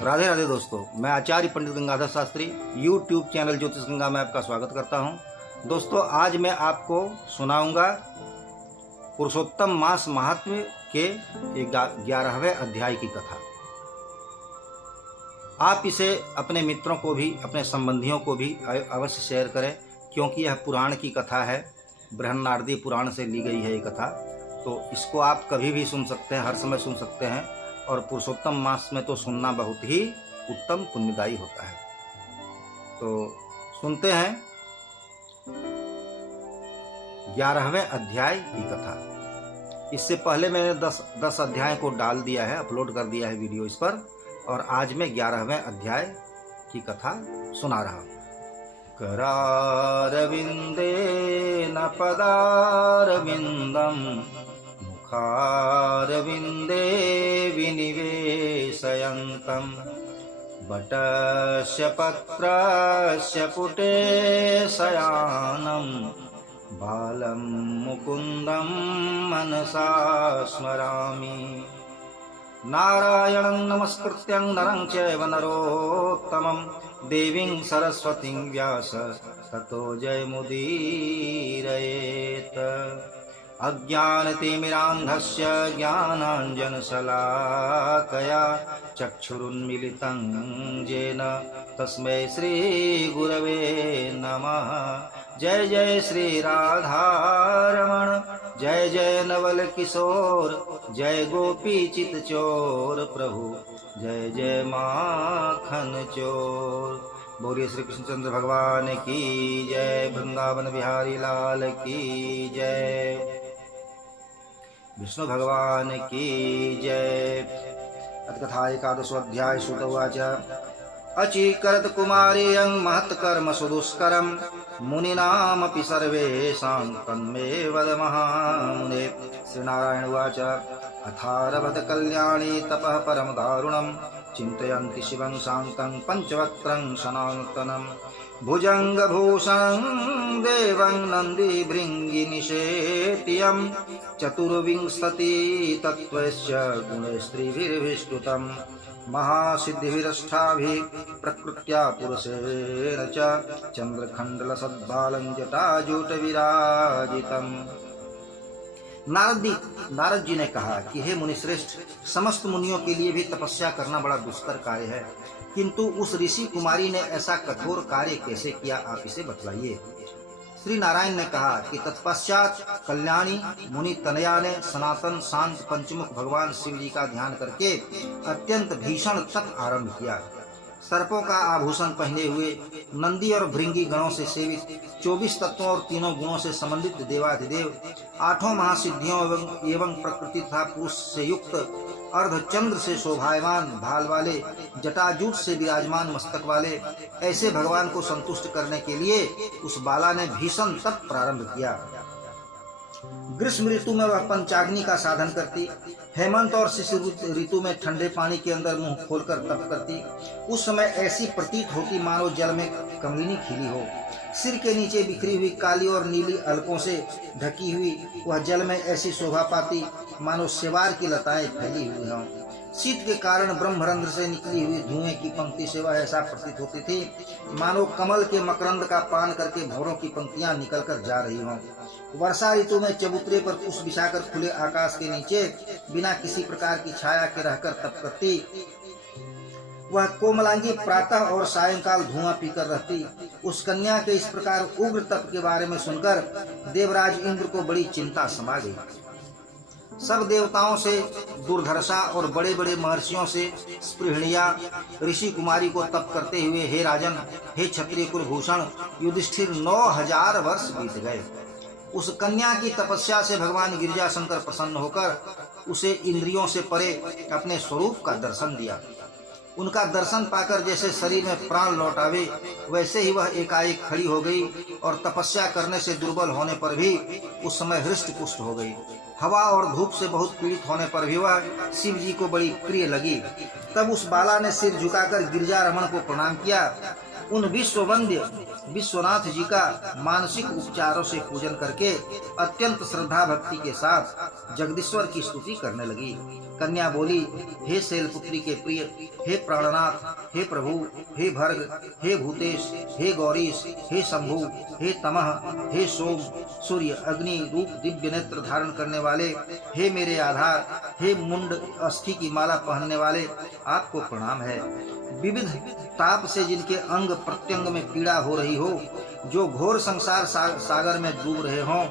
राधे राधे दोस्तों, मैं आचार्य पंडित Gangadhar Shastri YouTube channel ज्योतिष गंगा में आपका स्वागत करता हूं। दोस्तों, आज मैं आपको सुनाऊंगा पुरुषोत्तम मास महात्म्य के 11वें अध्याय की कथा। आप इसे अपने मित्रों को भी, अपने संबंधियों को भी अवश्य शेयर करें, क्योंकि यह पुराण की कथा है। बृहन्नारदी पुराण से ली गई है ये कथा, तो इसको आप कभी भी सुन सकते हैं, हर समय सुन सकते हैं। और पुरुषोत्तम मास में तो सुनना बहुत ही उत्तम पुण्यदायी होता है। तो सुनते हैं 11वें अध्याय की कथा। इससे पहले मैंने 10 अध्याय को डाल दिया है, अपलोड कर दिया है वीडियो इस पर, और आज मैं 11वें अध्याय की कथा सुना रहा हूँ। करारविंदे न पदारविंदम मुखारविंदे विनिवेशयन्तं बटस्य पत्रस्य पुटे शयानं बालं मुकुन्दं मनसा स्मरामि। नारायणं नमस्कृत्यं नरं चैव नरोत्तमं देवीं सरस्वतीं व्यास ततो जयमुदीरयेत्। अज्ञानतिमिरान्धस्य ज्ञानाञ्जनशलाकया चक्षुरुन्मीलितं येन तस्मै श्रीगुरवे नमः। जय जय श्री राधारमण, जय जय नवल किशोर, जय गोपी चितचोर प्रभु, जय जय माखन चोर। बोलिए श्री कृष्णचंद्र भगवान की जय, वृंदावन बिहारी लाल की जय, विष्णु भगवान की जय। अतकथा एकादशोऽध्याय। श्रुत उवाच अचीकरत कुमारीयं महत्कर्म सुदुष्करं मुनीनामपि सर्वेषां तन्मे वद महामुने। श्रीनारायण उवाच अथारभत कल्याणी तपः परम दारुणं चिन्तयन्ति शिवं शान्तं पञ्चवक्त्रं सनातनं भुजङ्गभूषणं देवं नन्दिभृङ्गिनिषेटियं चतुर्विंशतितत्त्वस्य गुणस्त्रीभिर्विष्टुतं महासिद्धिभिरष्टाभिः प्रकृत्या पुरुषेण च चन्द्रखण्डलसद्बालं जटाजूटविराजितम्। नारद जी ने कहा कि हे मुनिश्रेष्ठ, समस्त मुनियों के लिए भी तपस्या करना बड़ा दुष्कर कार्य है, किंतु उस ऋषि कुमारी ने ऐसा कठोर कार्य कैसे किया, आप इसे बतलाइए। श्री नारायण ने कहा कि तत्पश्चात कल्याणी मुनि तनया ने सनातन शांत पंचमुख भगवान शिव जी का ध्यान करके अत्यंत भीषण तप आरंभ किया। सर्पों का आभूषण पहने हुए, नंदी और भृंगी गणों से सेवित, 24 तत्वों और तीनों गुणों से संबंधित देवाधिदेव, 8 महासिद्धियों एवं प्रकृति तथा पुरुष से युक्त, अर्धचंद्र से शोभायमान भाल वाले, जटाजूट से विराजमान मस्तक वाले, ऐसे भगवान को संतुष्ट करने के लिए उस बाला ने भीषण तप प्रारंभ किया। ग्रीष्म ऋतु में वह पंचाग्नि का साधन करती, हेमंत और शिशिर ऋतु में ठंडे पानी के अंदर मुंह खोलकर तप करती। उस समय ऐसी प्रतीत होती मानो जल में कमलिनी खिली हो। सिर के नीचे बिखरी हुई काली और नीली अलकों से ढकी हुई वह जल में ऐसी शोभा पाती मानो सेवार की लताएं फैली हुई हों। शीत के कारण ब्रह्मरंध्र से निकली हुई धुएं की पंक्ति से वह ऐसा प्रतीत होती थी मानो कमल के मकरंद का पान करके भौरों की पंक्तियां निकलकर जा रही हों। वर्षा ऋतु में चबूतरे पर पुष्प बिछाकर खुले आकाश के नीचे बिना किसी प्रकार की छाया के रहकर तप करती। वह कोमलांगी प्रातः और सायंकाल धुआं पीकर रहती। उस कन्या के इस प्रकार उग्र तप के बारे में सुनकर देवराज इंद्र को बड़ी चिंता समा गई। सब देवताओं से दुर्धर्षा और बड़े बड़े महर्षियों से स्पृहणिया ऋषि कुमारी को तप करते हुए, हे राजन, हे क्षत्रिय कुलभूषण युधिष्ठिर, 9000 वर्ष बीत गए। उस कन्या की तपस्या से भगवान गिरिजा शंकर प्रसन्न होकर उसे इंद्रियों से परे अपने स्वरूप का दर्शन दिया। उनका दर्शन पाकर जैसे शरीर में प्राण लौट आवे, वैसे ही वह एकाएक खड़ी हो गई और तपस्या करने से दुर्बल होने पर भी उस समय हृष्ट पुष्ट हो गई। हवा और धूप से बहुत पीड़ित होने पर भी वह शिव जी को बड़ी प्रिय लगी। तब उस बाला ने सिर झुकाकर गिरिजा रमण को प्रणाम किया। उन विश्ववंद्य विश्वनाथ जी का मानसिक उपचारों से पूजन करके अत्यंत श्रद्धा भक्ति के साथ जगदीश्वर की स्तुति करने लगी। कन्या बोली, हे शैलपुत्री के प्रिय, हे प्राणनाथ, हे प्रभु, हे भर्ग, हे भूतेश, हे गौरीश, हे शंभु, हे तमह, हे सोम, सूर्य, अग्नि रूप दिव्य नेत्र धारण करने वाले, हे मेरे आधार, हे मुंड अस्थि की माला पहनने वाले, आपको प्रणाम है। विविध ताप से जिनके अंग प्रत्यंग में पीड़ा हो रही हो, जो घोर संसार सागर में डूब रहे हों,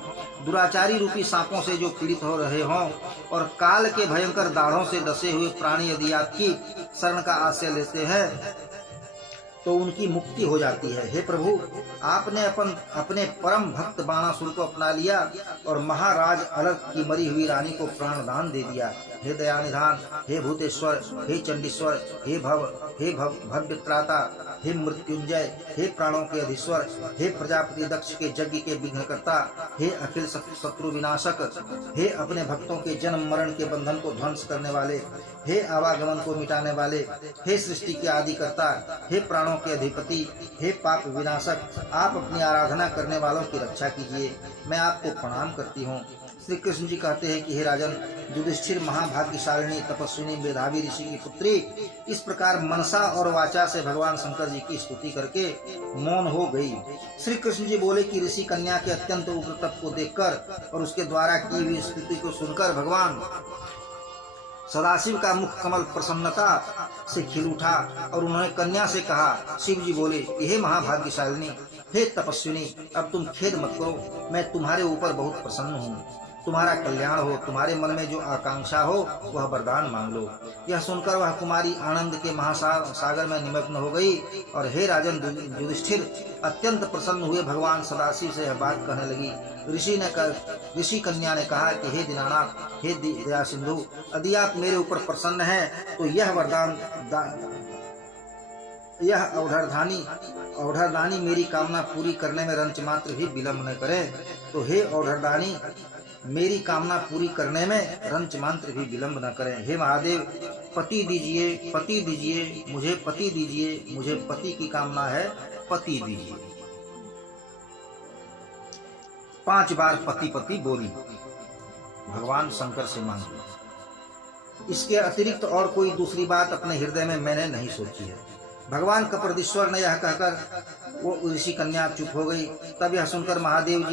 दुराचारी रूपी सांपों से जो पीड़ित हो रहे हों, और काल के भयंकर दाढ़ों से डसे हुए प्राणी यदि आपकी शरण का आश्रय लेते हैं तो उनकी मुक्ति हो जाती है। हे प्रभु, आपने अपने परम भक्त बाणासुर को अपना लिया और महाराज अलग की मरी हुई रानी को प्राणदान दे दिया। हे दयानिधान, हे भूतेश्वर, हे चंडीश्वर, हे भव्य त्राता, हे मृत्युंजय, हे प्राणों के अधीश्वर, हे प्रजापति दक्ष के यज्ञ के विघ्नकर्ता, हे अखिल शत्रु विनाशक, हे अपने भक्तों के जन्म मरण के बंधन को ध्वंस करने वाले, हे आवागमन को मिटाने वाले, हे सृष्टि के आदिकर्ता, हे प्राणों के अधिपति, हे पाप विनाशक, आप अपनी आराधना करने वालों की रक्षा कीजिए। मैं आपको प्रणाम करती हूँ। श्री कृष्ण जी कहते हैं कि हे राजन, युधिष्ठिर महाभाग्यशालिनी तपस्विनी मेधावी ऋषि की पुत्री इस प्रकार मनसा और वाचा से भगवान शंकर जी की स्तुति करके मौन हो गई। श्री कृष्ण जी बोले कि ऋषि कन्या के अत्यंत उग्र तप को देखकर और उसके द्वारा की हुई स्तुति को सुनकर भगवान सदाशिव का मुख कमल प्रसन्नता से खिल उठा और उन्होंने कन्या से कहा। शिव जी बोले, हे महाभाग्यशालिनी, हे तपस्विनी, अब तुम खेद मत करो, मैं तुम्हारे ऊपर बहुत प्रसन्न हूँ। तुम्हारा कल्याण हो, तुम्हारे मन में जो आकांक्षा हो वह वरदान मांग लो। यह सुनकर वह कुमारी आनंद के महासागर में निमग्न हो गई और हे राजन युधिष्ठिर अत्यंत प्रसन्न हुए भगवान सदाशिव से यह बात कहने लगी। ऋषि कन्या ने कहा कि हे दीनानाथ, हे दया सिंधु, यदि आप मेरे ऊपर प्रसन्न हैं तो यह वरदान यह औढ़रदानी मेरी कामना पूरी करने में रंच मात्र भी विलंब न करे। तो हे औढ़रदानी, मेरी कामना पूरी करने में रंच मात्र भी विलंब न करें। हे महादेव, पति दीजिए, पति दीजिए, मुझे पति दीजिए, मुझे पति की कामना है, पति दीजिए। 5 बार पति पति बोली भगवान शंकर से मांगी। इसके अतिरिक्त और कोई दूसरी बात अपने हृदय में मैंने नहीं सोची है। भगवान कपिलेश्वर ने यह कहकर वो ऋषि कन्या चुप हो गई। तब यह सुनकर महादेव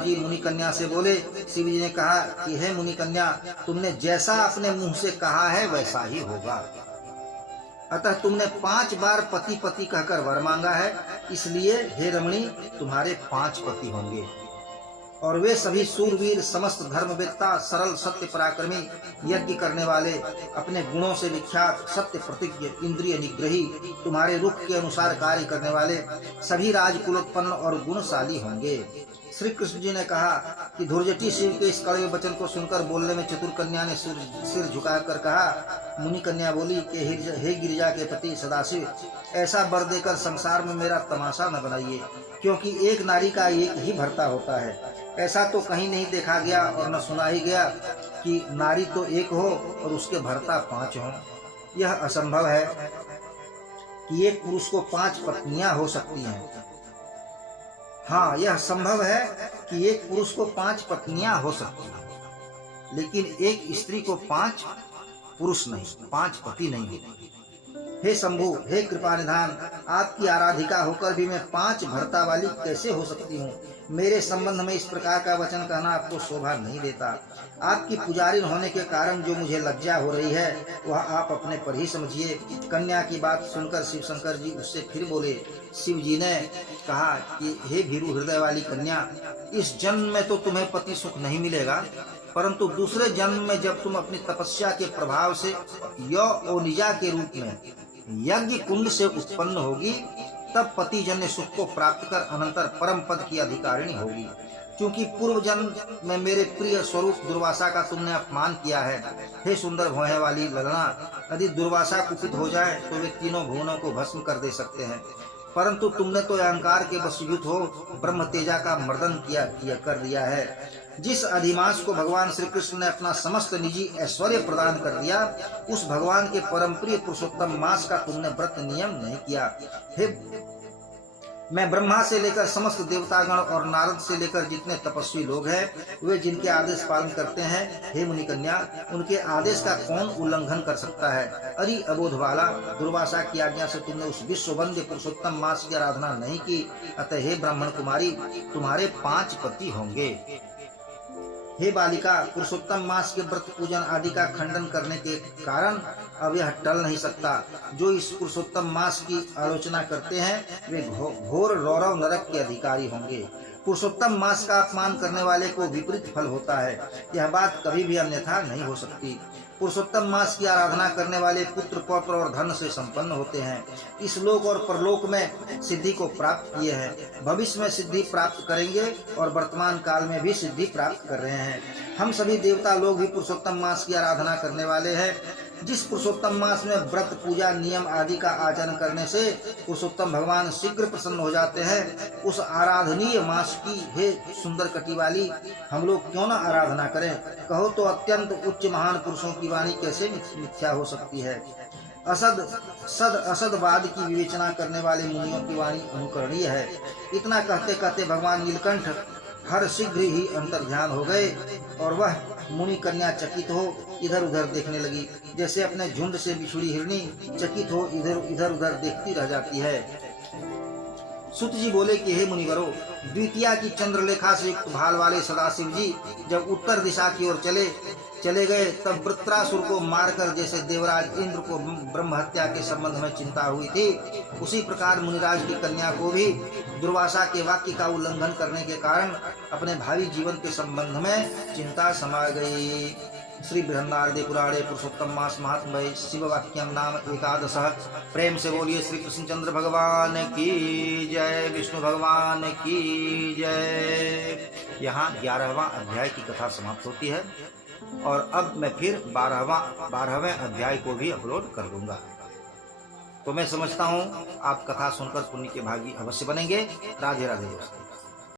जी मुनि कन्या से बोले। शिव जी ने कहा कि हे मुनि कन्या, तुमने जैसा अपने मुंह से कहा है वैसा ही होगा। अतः तुमने 5 बार पति पति कहकर वर मांगा है, इसलिए हे रमणी, तुम्हारे 5 पति होंगे और वे सभी सूरवीर, समस्त धर्मवेत्ता, सरल, सत्य पराक्रमी, यज्ञ करने वाले, अपने गुणों से विख्यात, सत्य प्रतिज्ञ, इंद्रिय निग्रही, तुम्हारे रुख के अनुसार कार्य करने वाले, सभी राजकुलोत्पन्न और गुणशाली होंगे। श्री कृष्ण जी ने कहा कि धुर्जटी शिव के इस कड़वे वचन को सुनकर बोलने में चतुर कन्या ने सिर झुकाकर कहा। मुनि कन्या बोली कि हे गिरिजा के पति सदाशिव, ऐसा वर देकर संसार में मेरा तमाशा न बनाइए, क्योंकि एक नारी का एक ही भर्ता होता है। ऐसा तो कहीं नहीं देखा गया और न सुना ही गया कि नारी तो एक हो और उसके भर्ता 5 हों। यह असंभव है कि एक पुरुष को 5 पत्नियां हो सकती हैं। हाँ, यह संभव है कि एक पुरुष को 5 पत्नियां हो सकती हैं, लेकिन एक स्त्री को 5 पुरुष नहीं, 5 पति नहीं। हे शंभु, हे कृपानिधान, आपकी आराधिका होकर भी मैं 5 भर्ता वाली कैसे हो सकती हूँ? मेरे संबंध में इस प्रकार का वचन कहना आपको शोभा नहीं देता। आपकी पुजारी होने के कारण जो मुझे लज्जा हो रही है वह आप अपने पर ही समझिए। कन्या की बात सुनकर शिव शंकर जी उससे फिर बोले। शिव जी ने कहा कि हे भीरू हृदय वाली कन्या, इस जन्म में तो तुम्हें पति सुख नहीं मिलेगा, परंतु दूसरे जन्म में जब तुम अपनी तपस्या के प्रभाव से यौनिजा के रूप में यज्ञ कुंड से उत्पन्न होगी, तब पति जन्य सुख को प्राप्त कर अनंतर परम पद की अधिकारिणी होगी। क्योंकि पूर्व जन्म में मेरे प्रिय स्वरूप दुर्वासा का तुमने अपमान किया है। हे सुंदर भौहें वाली ललना, यदि दुर्वासा कुपित हो जाए तो वे तीनों भुवनों को भस्म कर दे सकते हैं, परंतु तुमने तो अहंकार के वशीभूत हो ब्रह्म तेजा का मर्दन कर दिया है। जिस अधिमास को भगवान श्री कृष्ण ने अपना समस्त निजी ऐश्वर्य प्रदान कर दिया, उस भगवान के परम प्रिय पुरुषोत्तम मास का तुमने व्रत नियम नहीं किया। मैं ब्रह्मा से लेकर समस्त देवतागण और नारद से लेकर जितने तपस्वी लोग हैं, वे जिनके आदेश पालन करते हैं, हे मुनि कन्या, उनके आदेश का कौन उल्लंघन कर सकता है? अरे अबोध बाला, दुर्वासा की आज्ञा से तुमने उस विश्ववंद्य पुरुषोत्तम मास की आराधना नहीं की, अतः हे ब्राह्मण कुमारी, तुम्हारे 5 पति होंगे। हे बालिका, पुरुषोत्तम मास के व्रत पूजन आदि का खंडन करने के कारण अब यह टल नहीं सकता। जो इस पुरुषोत्तम मास की आलोचना करते हैं वे घोर रौरव नरक के अधिकारी होंगे। पुरुषोत्तम मास का अपमान करने वाले को विपरीत फल होता है, यह बात कभी भी अन्यथा नहीं हो सकती। पुरुषोत्तम मास की आराधना करने वाले पुत्र पौत्र और धन से संपन्न होते हैं। इस लोक और परलोक में सिद्धि को प्राप्त किए हैं, भविष्य में सिद्धि प्राप्त करेंगे और वर्तमान काल में भी सिद्धि प्राप्त कर रहे हैं। हम सभी देवता लोग भी पुरुषोत्तम मास की आराधना करने वाले हैं। जिस पुरुषोत्तम मास में व्रत पूजा नियम आदि का आचरण करने से पुरुषोत्तम भगवान शीघ्र प्रसन्न हो जाते हैं, उस आराधनीय मास की हे सुंदर कटी वाली हम लोग क्यों न आराधना करें? कहो तो अत्यंत उच्च महान पुरुषों की वाणी कैसे मिथ्या हो सकती है? असदवाद की विवेचना करने वाले मुनियों की वाणी अनुकरणीय है। इतना कहते कहते भगवान नीलकंठ हर शीघ्र ही अंतर्ध्यान हो गए और वह मुनि कन्या चकित हो इधर उधर देखने लगी, जैसे अपने झुंड से बिछुड़ी हिरनी चकित हो इधर उधर देखती रह जाती है। सुत जी बोले कि हे मुनिवरों, द्वितीया की चंद्रलेखा से युक्त भाल वाले सदाशिव जी जब उत्तर दिशा की ओर चले गए, तब वृत्रासुर को मारकर जैसे देवराज इंद्र को ब्रह्म हत्या के संबंध में चिंता हुई थी, उसी प्रकार मुनिराज की कन्या को भी दुर्वासा के वाक्य का उल्लंघन करने के कारण अपने भावी जीवन के संबंध में चिंता समा गई। श्री बृहन्नारदे पुराणे पुरुषोत्तम मास महात्म्य शिव वाक्यम नाम 11। प्रेम से बोलिए श्री कृष्णचंद्र भगवान की जय, विष्णु भगवान की जय। यहाँ 11वां अध्याय की कथा समाप्त होती है और अब मैं फिर 12वें अध्याय को भी अपलोड कर दूंगा। तो मैं समझता हूँ आप कथा सुनकर पुण्य के भागी अवश्य बनेंगे। राधे राधे दोस्तों।